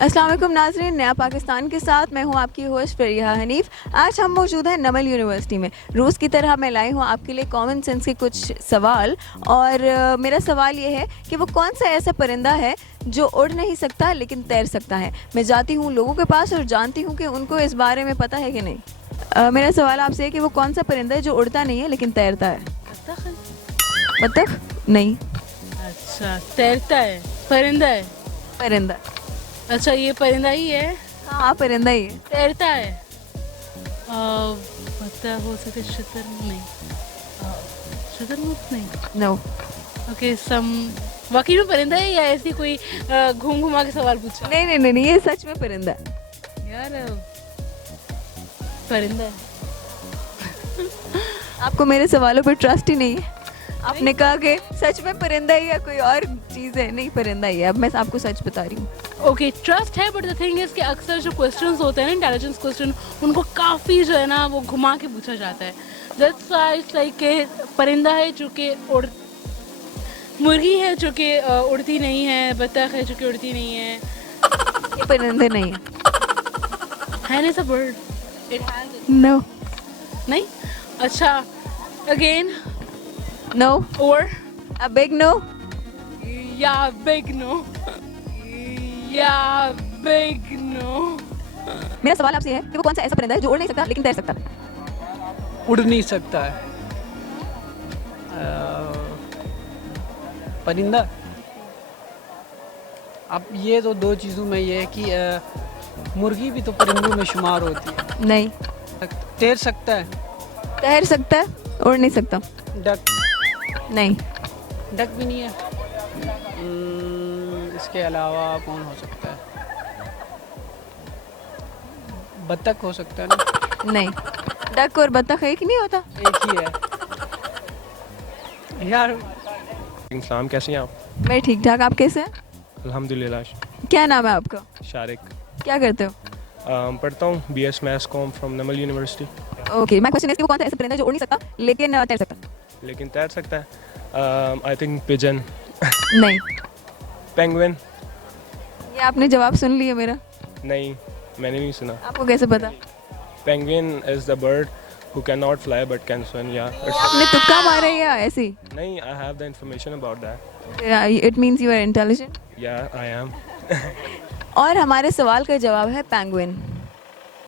अस्सलाम वालेकुम नाज़रीन, नया पाकिस्तान के साथ मैं हूं आपकी होस्ट फरीहा हनीफ। आज हम मौजूद हैं नमल यूनिवर्सिटी में। रोज़ की तरह मैं लाई हूं आपके लिए कॉमन सेंस के कुछ सवाल। और मेरा सवाल ये है कि वो कौन सा ऐसा परिंदा है जो उड़ नहीं सकता लेकिन तैर सकता है। मैं जाती हूँ लोगों के पास और जानती हूँ कि उनको इस बारे में पता है कि नहीं। मेरा सवाल आपसे है कि वो कौन सा परिंदा है जो उड़ता नहीं है लेकिन तैरता है। बतख है? बतख नहीं। अच्छा, तैरता है, परिंदा है। परिंदा। अच्छा, ये परिंदा ही है, हाँ, परिंदा ही है। तैरता है। बतख हो सकते, शुतुरमुर्ग नहीं। शुतुरमुर्ग नहीं। नो। ओके, वाकई में परिंदा है या ऐसी कोई घूम घुमा के सवाल पूछा? नहीं नहीं नहीं नहीं, ये सच में परिंदा है। यार, परिंदा है। आपको मेरे सवालों पर ट्रस्ट ही नहीं है। आपने कहा कि सच में परिंदा ही या कोई और चीज़ है। नहीं, परिंदा ही है। अब मैं आपको सच बता रही हूँ। ओके, ट्रस्ट है, बट द थिंग इज कि अक्सर जो क्वेश्चंस होते हैं ना, इंटेलिजेंस क्वेश्चन, उनको काफ़ी जो है ना वो घुमा के पूछा जाता है। दैट्स व्हाई इट्स लाइक के परिंदा है जो कि मुर्गी है जो कि उड़ती नहीं है, बतख है जो कि उड़ती नहीं है। ये परिंदे नहीं है। है ना, बर्ड इट हैज नो। नहीं। अच्छा, अगेन नो। और अ बिग नो। या बिग नो, या बिग नो। मेरा सवाल आपसे है कि वो कौन सा ऐसा परिंदा है जो उड़ नहीं सकता लेकिन तैर सकता है। उड़ नहीं सकता है। परिंदा। अब ये तो दो चीज़ों में ये है कि मुर्गी भी तो परिंदों में शुमार होती है। नहीं। तैर सकता है। तैर सकता है, उड़ नहीं सकता। डक। नहीं। डक भी नहीं है। इसके अलावा कौन हो सकता है? बत्तख हो सकता है ना? नहीं। डक और बतख एक नहीं होता। एक ही है यार। सलाम, कैसे हैं आप? मैं ठीक ठाक, आप कैसे हैं? अल्हम्दुलिल्लाह। क्या नाम है आपका? शारिक। क्या करते हो? पढ़ता हूँ BS मैथ्स कॉम from NUML university. Okay, my question is कि वो कौन सा ऐसा परिंदा है जो उड़ नहीं सकता लेकिन तैर सकता है। लेकिन तैर सकता है। I think pigeon. नहीं। पेंगुइन। ये आपने जवाब सुन लिया मेरा। नहीं, मैंने नहीं सुना। आपको कैसे पता? Penguin is the bird who cannot fly but can swim. Yeah. आपने तुक्का मारा या ऐसे ही? नहीं, I have the information about that. It means you are intelligent. Yeah, I am. और हमारे सवाल का जवाब है पेंगुइन।